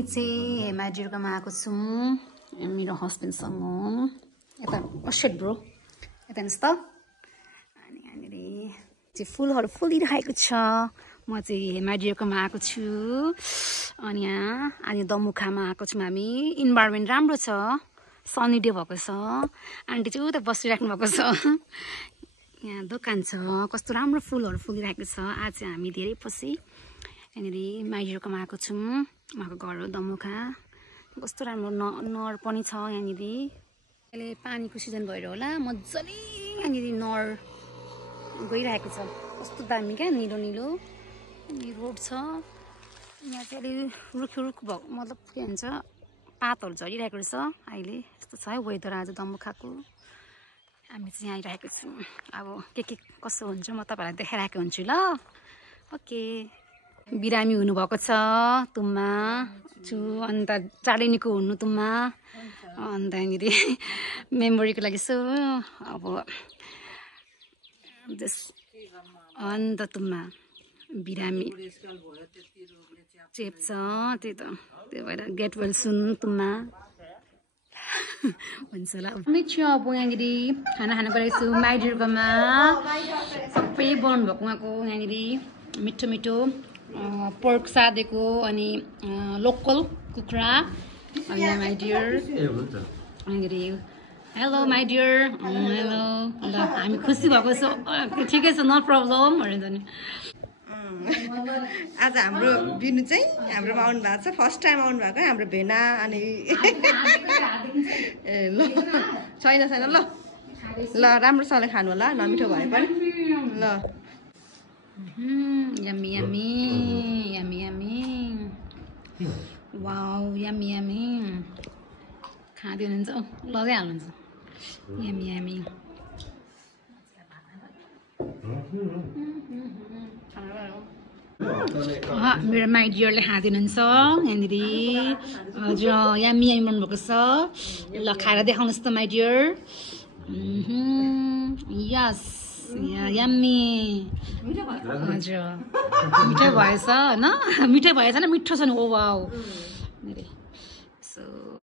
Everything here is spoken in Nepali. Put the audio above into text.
हामी चाहिँ हेमाजिरकोमा आएको छौँ मेरो हस्बेन्डसँग यता असेट ब्रो यता हेर्नुहोस् त अनि यहाँनिर चाहिँ फुलहरू फुलिरहेको छ म चाहिँ हेमाजिरकोमा आएको छु अनि यहाँ अनि दमुखामा आएको छौँ हामी इन्भाइरोमेन्ट राम्रो छ सनी डे भएको छ आन्टी चाहिँ उता बसिराख्नु भएको छ यहाँ दोकान छ कस्तो राम्रो फुलहरू फुलिरहेको छ आज चाहिँ हामी धेरै पछि यहाँनिर माइजरकोमा आएको छौँ उहाँको घर हो दमुखा कस्तो राम्रो नर पनि छ यहाँनिर अहिले पानीको सिजन भएर होला मजाले यहाँनिर नर गइरहेको छ कस्तो दामी क्या निलो निलो रोड छ यहाँ चाहिँ अलि रुखो रुखो भएको मतलब के भन्छ पातहरू झरिरहेको रहेछ अहिले यस्तो छ है वेदर आज दमुखाको हामी चाहिँ यहाँ आइरहेको छौँ अब के कसो हुन्छ म तपाईँहरूलाई देखाइरहेको हुन्छु ल ओके बिरामी हुनुभएको छ तुम्मा छु अन्त चालिनीको हुनु तुम्मा अन्त यहाँनिर मेमोरीको लागि यसो अब अन्त तुम्मा बिरामी चेप छ त्यही त त्यो भएर गेट वेल सुन तुम्मा हुन्छ ल मिठो अब यहाँनिर खाना खानु गएको छु माइजरकोमा सबै बनाउनु भएको उहाँको यहाँनिर मिठो मिठो पोर्क सादेको अनि लोकल कुखुरा यहाँ माई डियर यहाँनिर हेलो माई डियर हेलो ल हामी खुसी भएको छ ठिकै छ नो प्रब्लम भनेर नि आज हाम्रो बिनु चाहिँ हाम्रोमा आउनु भएको छ फर्स्ट टाइम आउनु भएको हाम्रो भेना अनि ए ल छैन छैन ल ल राम्रोसँगले खानु होला नमिठो भए पनि ल yummy yummy yummy yummy wow yummy yummy खाँदै हुनुहुन्छ लगाइहाल्नुहुन्छ यम्मी यम्मी मेरो माई डियरले खाँदिनुहुन्छ यहाँनिर हजुर यम्मी यम्मी भन्नुभएको छ ल खाएर देखाउनुहोस् त माई डियर यस यम्मी हजुर मिठो भएछ होइन मिठो भएछ नि मिठो छ नि ओ वाउ सो